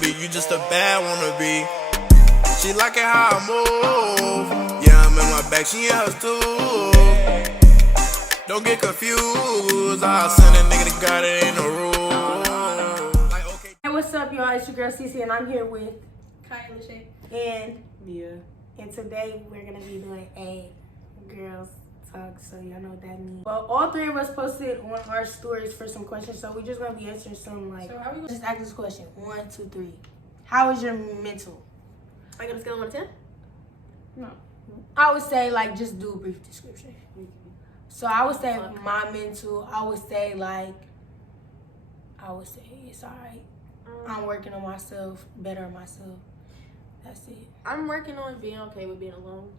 be. You just a bad wannabe. She like it how I move. Yeah, I'm in my bag, she in hers too. Don't get confused. I'll send a nigga to God, it ain't no rule. Like, okay. Hey, what's up, y'all? It's your girl Cece, and I'm here with Kaiyaleche and Mia. And today we're gonna be doing a girls talk, so y'all know what that means. Well, all three of us posted on our stories for some questions, so we're just gonna be answering some like. So how we gonna just ask this question? 1, 2, 3. How is your mental? I got a scale of 1 to 10? No. I would say like just do a brief description. So I would say my mental. I would say it's alright. I'm working on myself, better myself. That's it. I'm working on being okay with being alone.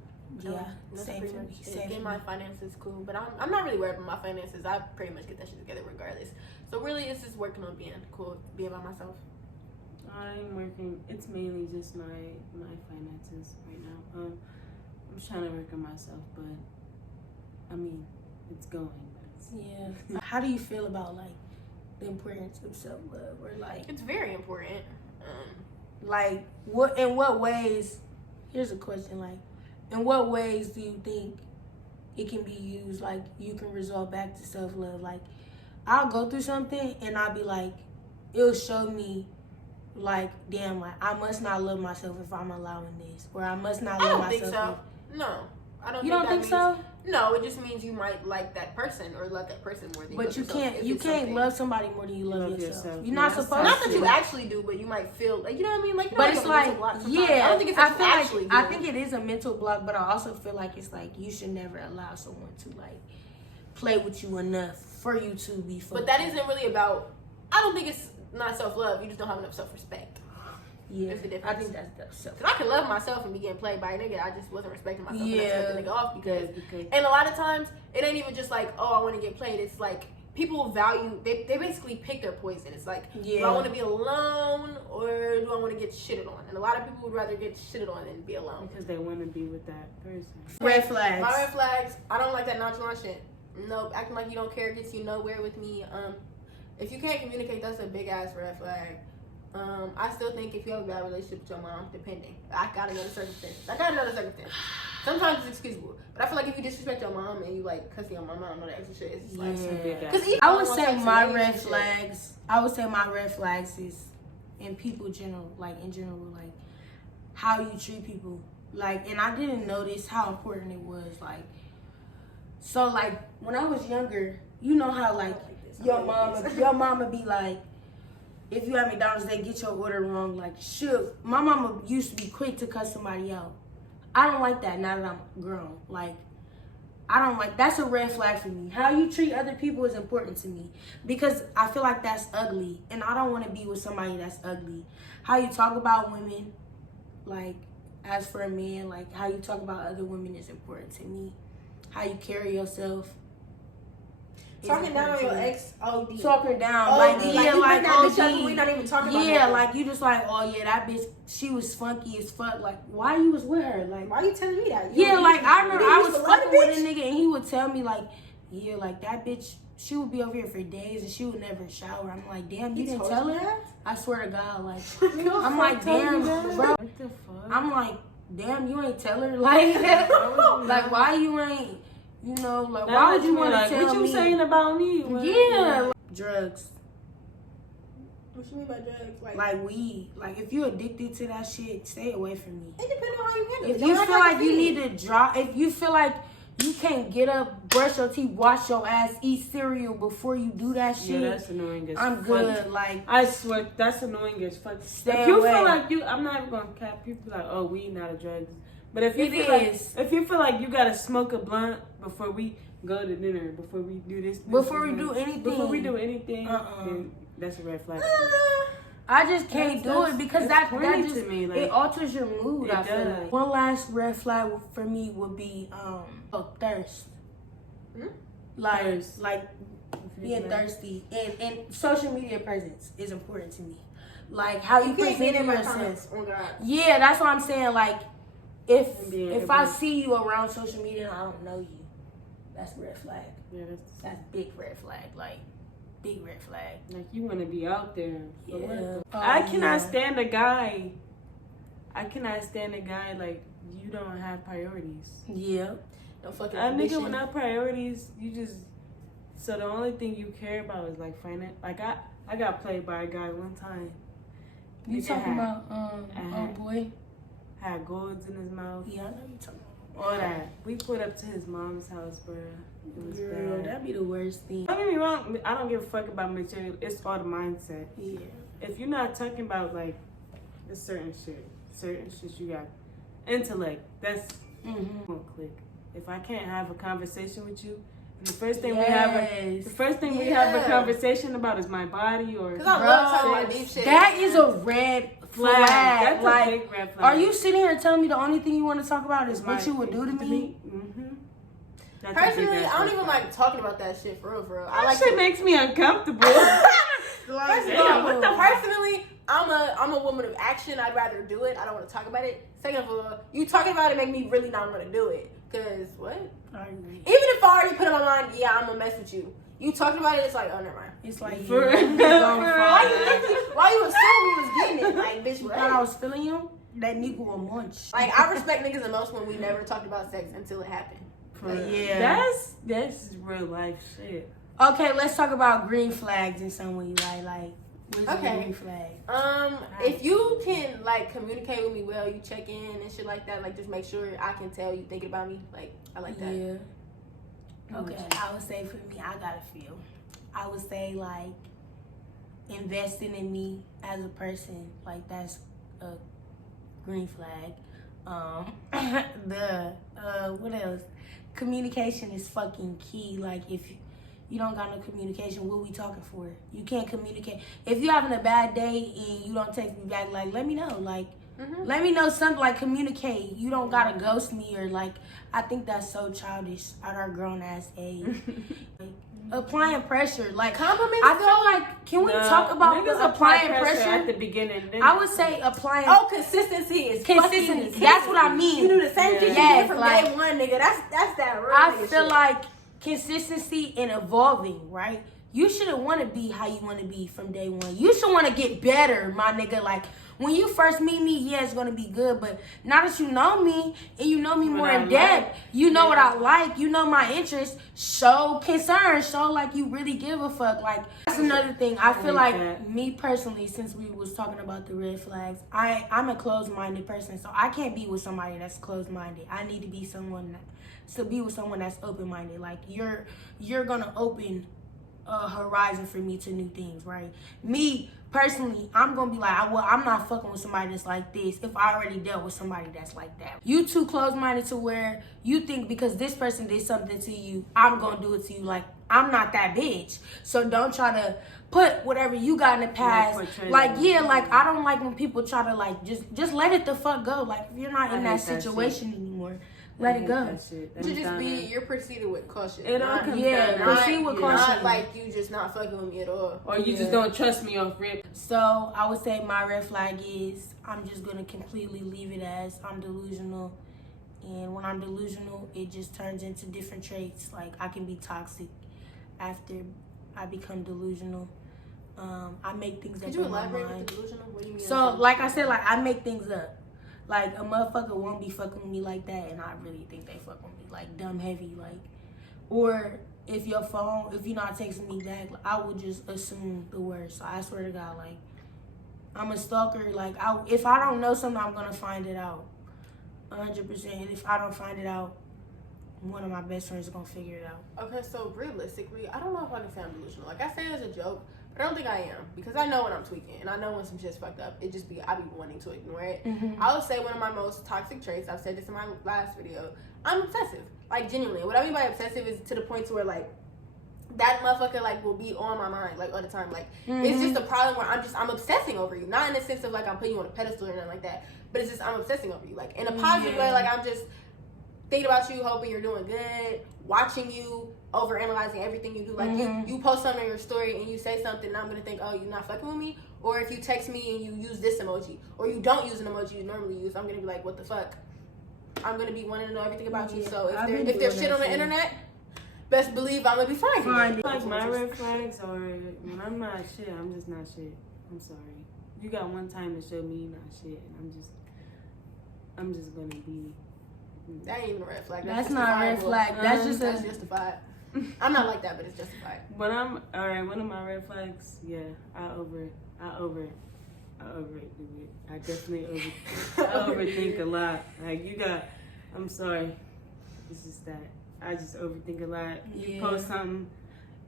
Yeah, that's same pretty for much me. it. Same Getting for my me. finances cool, but I'm not really worried about my finances. I pretty much get that shit together regardless. So really, it's just working on being cool, being by myself. I'm working. It's mainly just my finances right now. I'm just trying to work on myself, but I mean, it's going. But it's, Yeah. How do you feel about like the importance of self-love, or like It's very important. what in what ways? Here's a question: like, in what ways do you think it can be used? Like, you can resort back to self-love. Like, I'll go through something and I'll be like, it'll show me. Like, damn, like I must not love myself if I'm allowing this, or I must not I love don't think myself. so. No, I don't. You think don't think so? No, it just means you might like that person or love that person more than. But you love yourself. you can't love somebody more than you love yourself. You're Yeah, not that's supposed Not to. that you actually do, but you might feel like, you know what I mean. Like, you know, But it's like, yeah, I don't think it's that you actually do. I think it is a mental block, but I also feel like it's like you should never allow someone to like play with you enough for you to be fun. But that isn't really about. I don't think it's not self-love. You just don't have enough self-respect. Yeah, That's the I difference. think that's self. Cause I can love myself and be getting played by a nigga. I just wasn't respecting myself enough to cut the nigga off because. And a lot of times it ain't even just like, oh, I want to get played. It's like people value. They basically pick their poison. It's like, do I want to be alone or do I want to get shitted on? And a lot of people would rather get shitted on than be alone because they want to be with that person. Red flags. My red flags. I don't like that nonchalant shit. Nope, acting like you don't care gets you nowhere with me. If you can't communicate, that's a big ass red flag. I still think if you have a bad relationship with your mom, depending. I got another circumstance. Sometimes it's excusable. But I feel like if you disrespect your mom and you like cussing your mom and all that extra shit, it's like I would say my red flags. I would say my red flags is in people general, like how you treat people. Like, and I didn't notice how important it was. Like, so like when I was younger, you know how like your mama be like, if you at McDonald's, they get your order wrong. Like, shoot, my mama used to be quick to cuss somebody out. I don't like that now that I'm grown. Like, I don't like, that's a red flag for me. How you treat other people is important to me because I feel like that's ugly. And I don't want to be with somebody that's ugly. How you talk about women, like, as for a man, like, how you talk about other women is important to me. How you carry yourself. Talking down on your ex, OD. Talking down, OD. like, yeah, like, OD. We not even talking about yeah, like, you just like, oh, yeah, that bitch, she was funky as fuck. Like, why you was with her? Like, why are you telling me that? Yeah, like, I remember I was fucking with a nigga, and he would tell me, like, yeah, like, that bitch, she would be over here for days, and she would never shower. I'm like, damn, you didn't tell her that? I swear to God, like, I'm like, damn, bro. What the fuck? I'm like, damn, you ain't tell her? Like, like, why you ain't... You know, like, why would you want to tell me? What you saying about me? Yeah. Like, drugs. What you mean by drugs? Like weed. Like, if you're addicted to that shit, stay away from me. It depends on how you handle it. If you feel like you need to drop, if you feel like you can't get up, brush your teeth, wash your ass, eat cereal before you do that shit. Yeah, that's annoying as fuck. I'm good. Like, I swear, that's annoying as fuck. Stay if you away. feel like you, I'm not even gonna cap people like, oh, weed not a drug. But if you It feel like you gotta smoke a blunt before we go to dinner, before we do this, before we do anything, then that's a red flag. I just can't do it because that just to me, like, it alters your mood. I feel does. like. One last red flag for me would be thirst. Like being thirsty and social media presence is important to me. Like how you present yourself. Oh God. Yeah, that's what I'm saying. Like if I see you around social media and I don't know you, that's a red flag. Yeah, that's big red flag. Like big red flag. Like, you want to be out there. For Yeah. real. Oh, I cannot yeah. stand a guy. Like, you don't have priorities. Yeah. No fucking A nigga ambition. without priorities, you just... So the only thing you care about is, like, finance. Like, I got played by a guy one time. You Nigga talking had- about, boy? Had golds in his mouth. Yeah, I know you talking about. All that. We put up to his mom's house, bro. It was Girl, bad. that'd be the worst thing. Don't get me wrong. I don't give a fuck about material. It's all the mindset. Yeah. If you're not talking about, like, the certain shit you got, intellect, that's gonna click. If I can't have a conversation with you, and the first thing we have a conversation about is my body or Cause I love talking about deep shit. That is a red flag. That's Like, a big red flag. are you sitting here telling me the only thing you want to talk about is what you would do to me? Personally, I don't even like talking about that shit for real. I That like shit makes me uncomfortable. First of all, Damn. personally, I'm a woman of action. I'd rather do it. I don't want to talk about it. Second of all, you talking about it make me really not want to do it. Cause what? Even if I already put in my mind, yeah, I'm gonna mess with you. You talking about it, it's like, oh, never mind. It's like, For yeah, real. Why you assume we was getting it? Like, bitch, you what? thought I was feeling you? That nigga will munch. Like, I respect niggas the most when we never talked about sex until it happened. Yeah. That's real life shit. Okay, let's talk about green flags in some way. Like, what's a Okay. green flag? If you can like communicate with me well, you check in and shit like that, like just make sure I can tell you thinking about me. Like, I like that. Yeah. Okay, I would say for me, I gotta feel. I would say like investing in me as a person, like that's a green flag. What else? Communication is fucking key. Like if you don't got no communication, what we talking for? You can't communicate. If you having a bad day and you don't text me back, like let me know. Like let me know something. Like communicate. You don't gotta ghost me or like. I think that's so childish at our grown ass age. Like, applying pressure, like Compliments. I feel like, can we talk about niggas the applying apply pressure? at the beginning? I would say applying. Oh, consistency is Consistency. fucking key. That's what I mean. You do the same shit you Yes, did from like- day one, nigga. That's that real I nigga feel shit. like consistency and evolving, right? You shouldn't want to be how you want to be from day one. You should want to get better, my nigga. Like, when you first meet me, yeah, it's going to be good. But now that you know me and you know me more in depth, you know what I like, you know my interests, show concern, show like you really give a fuck. Like, that's another thing. I feel like me personally, since we was talking about the red flags, I'm a closed-minded person. So I can't be with somebody that's closed-minded. I need to be with someone that's open-minded. Like, you're going to open a horizon for me to new things, right? Me personally, I'm gonna be like, well, I'm not fucking with somebody that's like this if I already dealt with somebody that's like that. You too close-minded to where you think because this person did something to you, I'm gonna do it to you. Like, I'm not that bitch. So don't try to put whatever you got in the past. Like, yeah, like I don't like when people try to like just let it the fuck go. Like, if you're not in that situation anymore, let it go. You're proceeding with caution. It all comes Yeah, down. proceed with caution. Not like you just not fucking with me at all. Or you just don't trust me off rip. So I would say my red flag is I'm just gonna completely leave it as I'm delusional, and when I'm delusional, it just turns into different traits. Like I can be toxic after I become delusional. I make things up Could you in my elaborate mind. with delusional? What do you mean? So like I said, like I make things up. Like a motherfucker won't be fucking with me like that, and I really think they fuck with me like dumb heavy, like. Or if your phone, if you're not texting me back, like, I would just assume the worst. So I swear to God, like I'm a stalker. Like if I don't know something, I'm gonna find it out, 100%. And if I don't find it out, one of my best friends is gonna figure it out. Okay, so realistically, I don't know if I can say I'm delusional. Like I say it as a joke. But I don't think I am, because I know when I'm tweaking, and I know when some shit's fucked up. I be wanting to ignore it. I would say one of my most toxic traits, I've said this in my last video, I'm obsessive. Like, genuinely. What I mean by obsessive is to the point to where, like, that motherfucker, like, will be on my mind, like, all the time. Like, it's just a problem where I'm obsessing over you. Not in the sense of, like, I'm putting you on a pedestal or nothing like that, but it's just I'm obsessing over you. Like, in a positive way, like, I'm just thinking about you, hoping you're doing good, watching you, overanalyzing everything you do. Like you post something on your story and you say something and I'm gonna think, oh, you're not fucking with me. Or if you text me and you use this emoji or you don't use an emoji you normally use, I'm gonna be like, what the fuck? I'm gonna be wanting to know everything about you. So if there's shit on the internet, best believe I'm gonna be finding it. Like my red flags are when I'm not shit, I'm just not shit. I'm sorry. You got one time to show me you're not shit, and I'm just gonna be. That ain't even a red flag. That's not a red flag. That's justified. I'm not like that, but it's justified. But I'm alright. One of my red flags, yeah, I overdo it. I definitely overthink a lot. Like you got, I'm sorry, it's just that I just overthink a lot. You post something,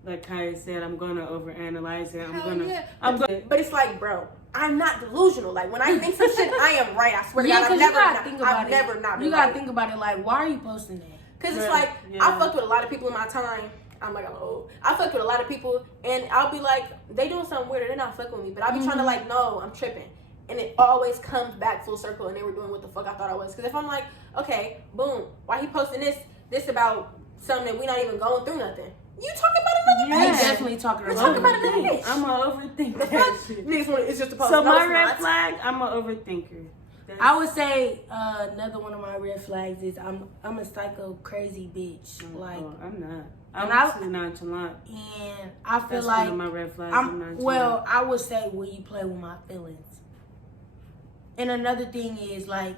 like Kaya said, I'm gonna overanalyze it. I'm gonna. But it's like, bro, I'm not delusional. Like when I think some shit, I am right. I swear to God, I've never not been You gotta right. think about it. Like, why are you posting that? Cause it's like I fucked with a lot of people in my time. I'm like, oh, I fucked with a lot of people, and I'll be like, they doing something weird, or they're not fucking with me, but I'll be trying to like, no, I'm tripping, and it always comes back full circle, and they were doing what the fuck I thought I was. Cause if I'm like, okay, boom, why he posting this about something that we not even going through nothing? You talking about another bitch? We definitely talking about another bitch. I'm gonna overthink that shit. It's just a post. So no, my it's red not. flag, I'm an overthinker. I would say another one of my red flags is I'm a psycho crazy bitch. Like I'm not. I'm too nonchalant. And I feel That's like one of my red flags. I'm nonchalant. well, I would say when you play with my feelings. And another thing is like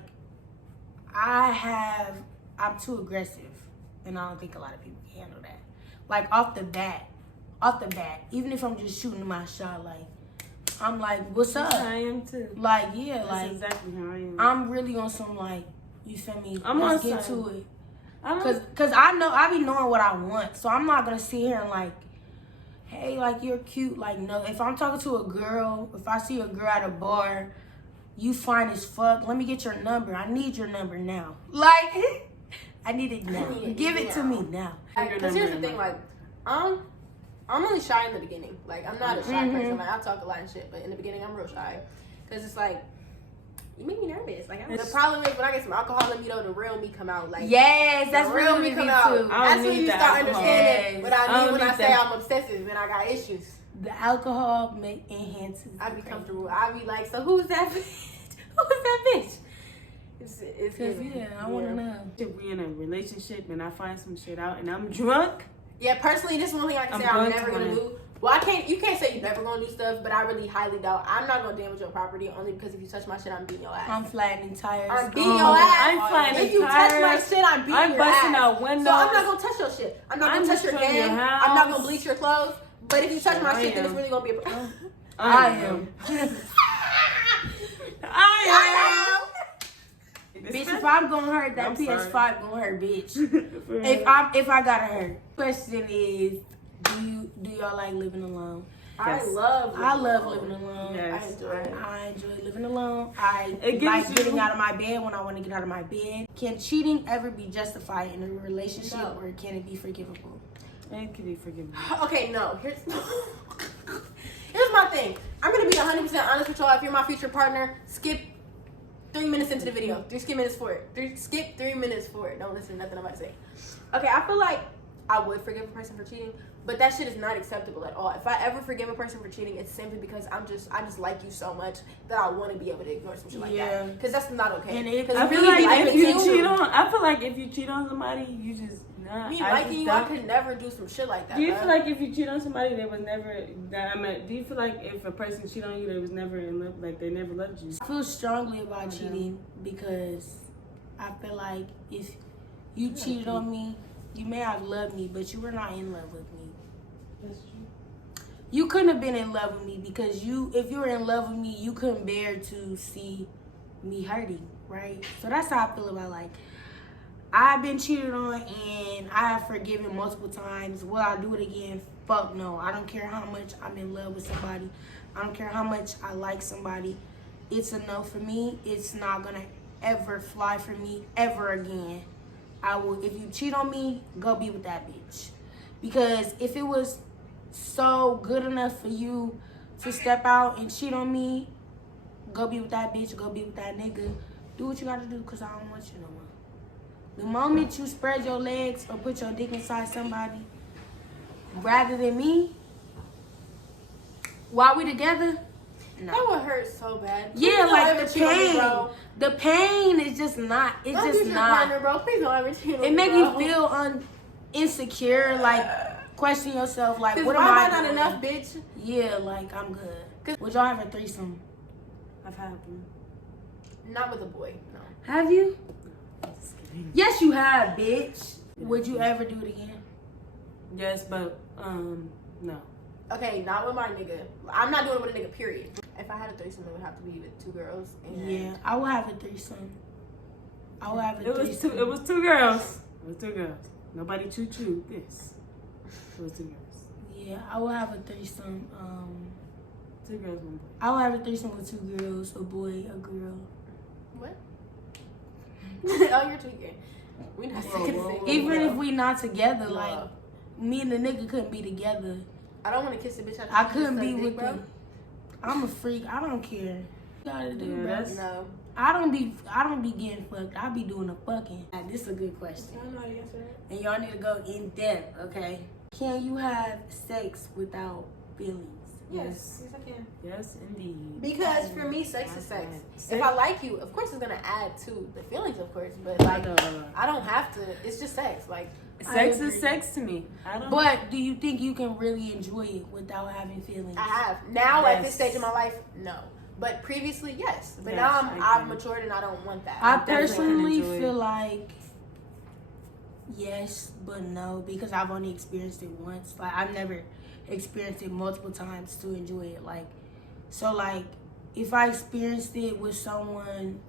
I'm too aggressive, and I don't think a lot of people can handle that. Like off the bat, even if I'm just shooting my shot, like I'm like, what's up? I am too. Like, yeah, that's like exactly how I am. I'm really on some like, you feel me? I'm Let's on get some. to it. Cause I know I be knowing what I want, so I'm not gonna sit here and like, hey, like you're cute. Like no, if I'm talking to a girl, if I see a girl at a bar, you fine as fuck. Let me get your number. I need your number now. Like, I need it now. Give it to me now. Because here's the thing, like, I'm really shy in the beginning. Like, I'm not a shy person. Like, I talk a lot and shit, but in the beginning, I'm real shy. Because it's like, you make me nervous. Like, the problem is when I get some alcohol in me, though, the real me come out. Like, yes, that's the real me come out. too. That's when you start understanding what I mean when I say that. I'm obsessive and I got issues. The alcohol enhances. I be comfortable. I be like, so who's that bitch? Who's that bitch? It's yeah, I want to know. If we in a relationship and I find some shit out and I'm drunk. Yeah, personally, this is one thing I can say I'm never gonna do. Well, you can't say you're never gonna do stuff, but I really highly doubt. I'm not gonna damage your property only because if you touch my shit, I'm beating your ass. I'm flattening tires. I'm beating your ass. I'm flattening tires. If you touch my shit, I'm beating your ass. I'm busting out windows. So I'm not gonna touch your shit. I'm not gonna touch your game. I'm not gonna bleach your clothes. But if you touch my shit, then it's really gonna be a problem. I am. Bitch, if I'm gonna hurt, that PS5 gonna hurt, bitch. if I gotta hurt. Question is, do y'all like living alone? Yes. I love living alone. Yes. I enjoy living alone. I like getting out of my bed when I want to get out of my bed. Can cheating ever be justified in a relationship, or can it be forgivable? It can be forgivable. Okay, no. Here's my thing. I'm gonna be 100% honest with y'all. If you're my future partner, skip 3 minutes into the video. Skip minutes for it. Skip 3 minutes for it. Don't listen to nothing I'm about to say. Okay, I feel like I would forgive a person for cheating, but that shit is not acceptable at all. If I ever forgive a person for cheating, it's simply because I just like you so much that I want to be able to ignore some shit like that. Because that's not okay. I feel like if you cheat on somebody, you just not. Me liking you, I could never do some shit like that. Do you feel like if you cheat on somebody, they was never do you feel like if a person cheat on you, they was never in love, like they never loved you? I feel strongly about cheating because I feel like if you cheated on me, you may have loved me, but you were not in love with me. That's true. You couldn't have been in love with me because if you were in love with me, you couldn't bear to see me hurting, right? So that's how I feel about like, I've been cheated on and I have forgiven multiple times. Will I do it again? Fuck no. I don't care how much I'm in love with somebody. I don't care how much I like somebody. It's a no for me. It's not gonna ever fly for me ever again. I will. If you cheat on me, go be with that bitch. Because if it was so good enough for you to step out and cheat on me, go be with that bitch. Go be with that nigga. Do what you gotta do, cause I don't want you no more. The moment you spread your legs or put your dick inside somebody rather than me, while we together, no. That would hurt so bad. Please like the pain. Me, the pain is just not. It's don't just use not. Your partner, bro. Please don't ever cheat on me. It make you feel insecure, like question yourself, like what am why I am I not doing? enough, bitch? Yeah, like I'm good. Would y'all have a threesome? I've had them. Not with a boy, no. Have you? Just kidding. Yes, you have, bitch. Would you ever do it again? Yes, but no. Okay, not with my nigga. I'm not doing it with a nigga, period. If I had a threesome, it would have to be with 2 girls. And Yeah, I would have a threesome. I would have a threesome. It was 2 girls. It was 2 girls. Nobody choo-choo this. It was 2 girls. Yeah, I would have a threesome. 2 girls, 1 boy. I would have a threesome with 2 girls, a boy, a girl. What? Oh, you're tweaking. We not whoa. Even if we not together, like me and the nigga couldn't be together. I don't want to kiss a bitch. I couldn't be with them. I'm a freak. I don't care. You gotta do, bro. that's- No. I don't be getting fucked. I be doing the fucking. This is a good question. I don't know how to answer that. And y'all need to go in depth, okay? Can you have sex without feelings? Yes, I can. Yes, indeed. Because for me, sex is sex. Sex. If I like you, of course it's gonna add to the feelings, of course. But like, I don't have to. It's just sex. Like, Sex agree. is sex to me. I don't. But do you think you can really enjoy it without having feelings? I have now at this Yes. stage in my life, no. But previously, yes. But Yes, now I I've agree. matured and I don't want that. I definitely personally enjoy it. feel like yes, but no, because I've only experienced it once. Like I've never experienced it multiple times to enjoy it. Like, so like if I experienced it with someone,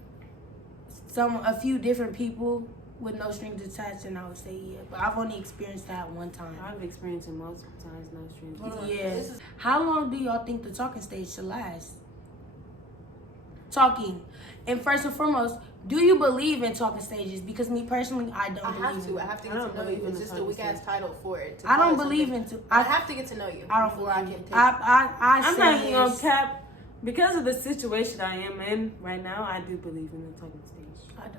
a few different people with no strings attached, then I would say yeah. But I've only experienced that one time. I've experienced it multiple times, no strings. Hold on. Yeah. This is- How long do y'all think the talking stage should last? Talking. And first and foremost, do you believe in talking stages? Because me personally, I don't I believe have in to. I it. have to I get don't to know believe you. in It's the just a talking weak ass stage. title for it. to I call don't it believe something. in I have to get to know you. I don't before I believe can it. take I I'm say not even gonna yes. cap. Because of the situation I am in right now, I do believe in the talking stage. I don't.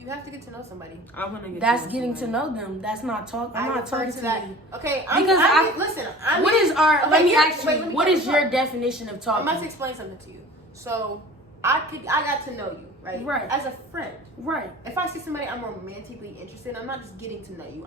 You have to get to know somebody. I want to get. That's to know getting to somebody. know them. That's not talk. I'm I not refer talking to to that. you. Okay, Because listen. What is our? Okay, let me here- ask you. wait, let me What go. is your definition of I'm talking? about to explain something to you. So, I got to know you, right? Right. As a friend. Right. If I see somebody I'm romantically interested in, I'm not just getting to know you.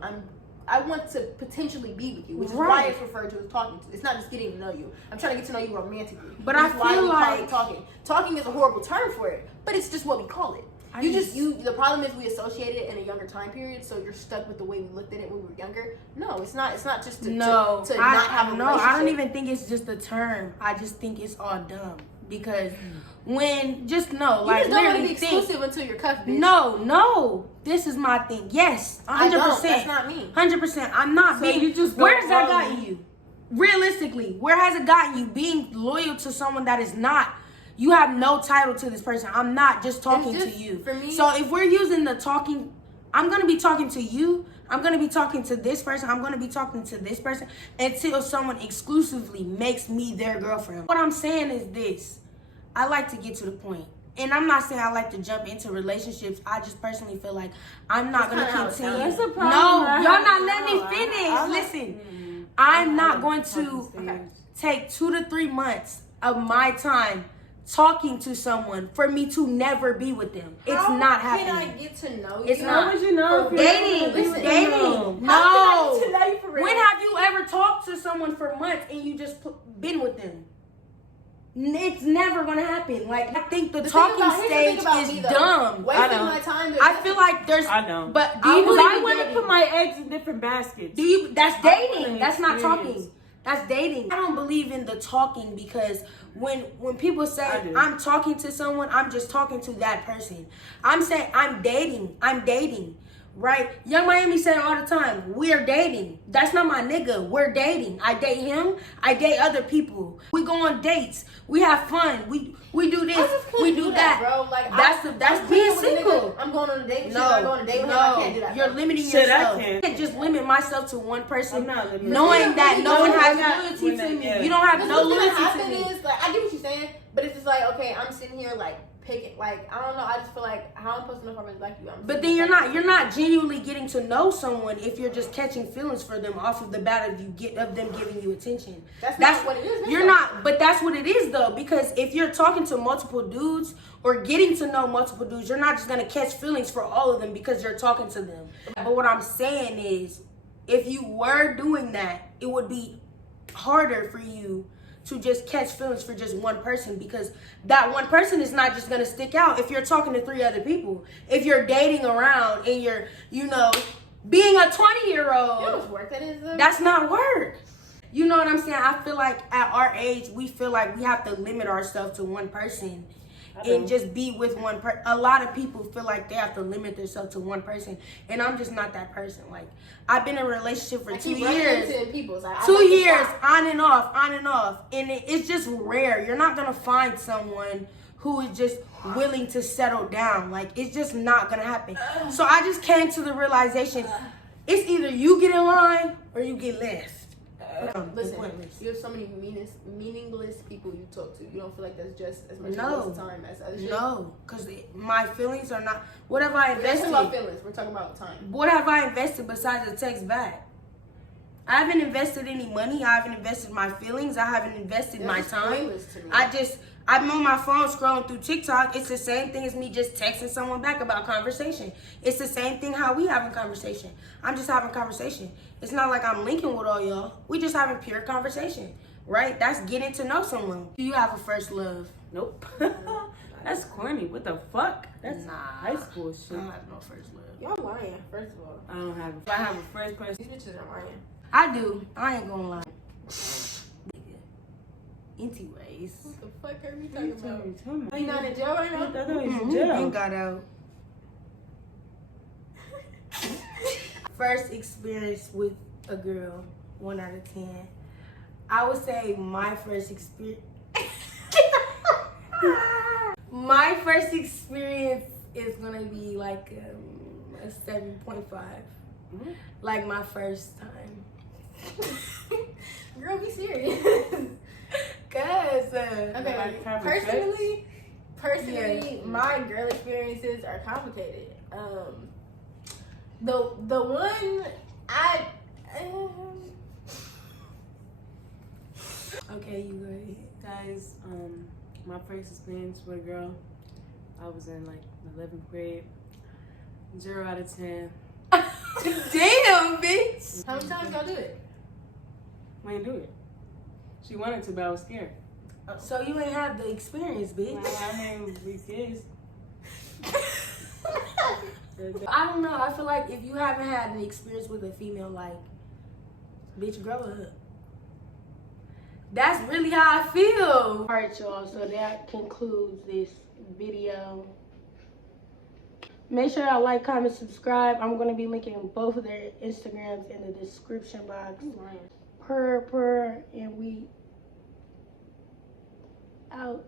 I want to potentially be with you, which is why Right. it's referred to as talking. It's not just getting to know you. I'm trying to get to know you romantically. But Which I is why feel we call like- it talking. Talking is a horrible term for it, but it's just what we call it. The problem is we associate it in a younger time period, so you're stuck with the way we looked at it when we were younger. No, it's not. It's not just to not have a I don't relationship. even think it's just a term. I just think it's all dumb because when just know, You like just don't want to literally be think. exclusive until you're cuffed, bitch. No. This is my thing. Yes, 100%. I don't. That's not me. 100%. I'm not So being. you just Where's don't that follow gotten me? you? Realistically, where has it gotten you? Being loyal to someone that is not. You have no title to this person. I'm not just talking just- to you. for me- So if we're using the talking, I'm gonna be talking to you. I'm gonna be talking to this person. I'm gonna be talking to this person until someone exclusively makes me their girlfriend. What I'm saying is this: I like to get to the point. And I'm not saying I like to jump into relationships. I just personally feel like I'm not That's gonna kinda how it continue. sounds. That's a problem. No, I y'all have not to letting know. me finish. I- Listen, I'm not going talking to stage. take 2 to 3 months of my time talking to someone for me to never be with them. It's How not can I happening. get to know It's you? not. How would you know if you're Dating, not listen, with dating. them? No. How can I get to know you for real? When have you ever talked to someone for months and you just been with them? It's never gonna happen. Like I think the Here's talking the thing stage about is me, though. dumb. Wasting I know. my time. I feel like there's. I don't. But do you I believe want in to dating? put my eggs in different baskets. Do you? That's I want dating. an That's not experience. talking. That's dating. I don't believe in the talking because when people say I do. I'm talking to someone, I'm just talking to that person. I'm saying I'm dating. I'm dating. Right? Young Miami say it all the time. We're dating. That's not my nigga. We're dating. I date him. I date other people. We go on dates. We have fun. We do this. I just couldn't We do that. bro. Like That's I'm being cool with a nigga. single. I'm going on a date with No, you. I'm going on a date with him. I can't do that. You're bro. limiting Shit, I yourself. can't. I can't just limit myself to one person, I'm not limiting knowing myself. that no one No, has we're not- loyalty we're to not- me. yeah. You don't have Because no what's gonna loyalty to happen me. is like I get what you're saying, but it's just like okay, I'm sitting here like picking like I don't know. I just feel like how I'm supposed to know if I really like you. But then you're not genuinely getting to know someone if you're just catching feelings for them off of the bat of them giving you attention. That's not what it is. You're not, but that's what it is though, because if you're talking to multiple dudes or getting to know multiple dudes, you're not just gonna catch feelings for all of them because you're talking to them. But what I'm saying is, if you were doing that, it would be harder for you to just catch feelings for just one person, because that one person is not just gonna stick out if you're talking to 3 other people. If you're dating around and you're, you know, being a 20-year-old, You know how much work that is, though? that's not work. You know what I'm saying? I feel like at our age, we feel like we have to limit ourselves to one person and just be with one person. A lot of people feel like they have to limit themselves to one person, and I'm just not that person. Like, I've been in a relationship for 2 years. 2 years, on and off, and it's just rare. You're not gonna find someone who is just willing to settle down. Like, it's just not gonna happen. So I just came to the realization, it's either you get in line or you get left. Listen, you have so many meaningless people you talk to. You don't feel like that's just as much of time as other shit? No, because my feelings are not. What have I invested? We're talking about feelings. We're talking about time. What have I invested besides a text back? I haven't invested any money. I haven't invested my feelings. I haven't invested my time. I'm on my phone scrolling through TikTok. It's the same thing as me just texting someone back about conversation. It's the same thing how we having conversation. I'm just having conversation. It's not like I'm linking with all y'all. We just having pure conversation, right? That's getting to know someone. Do you have a first love? Nope. That's corny. What the fuck? That's high school shit. I don't have no first love. Y'all lying, first of all. I don't have. If I have a first person, These bitches are lying. I do. I ain't gonna lie. Anyways. What the fuck are we talking about? tell me. Are you not in jail right now? I thought he was in jail. You got out. First experience with a girl, 1 out of 10. I would say my first experience. My first experience is gonna be like a 7.5. Like my first time. Girl, be serious. Cause Okay, personally, my girl experiences are complicated. The one I okay, you go ahead. Guys, my first experience with a girl, I was in like 11th grade. 0 out of 10. Damn, bitch. How many times y'all do it? I didn't do it. She wanted to, but I was scared. So you ain't have the experience, bitch. I mean, we kids. I don't know. I feel like if you haven't had an experience with a female, like, bitch, grow up. That's really how I feel. All right, y'all. So that concludes this video. Make sure y'all like, comment, subscribe. I'm going to be linking both of their Instagrams in the description box. And we out.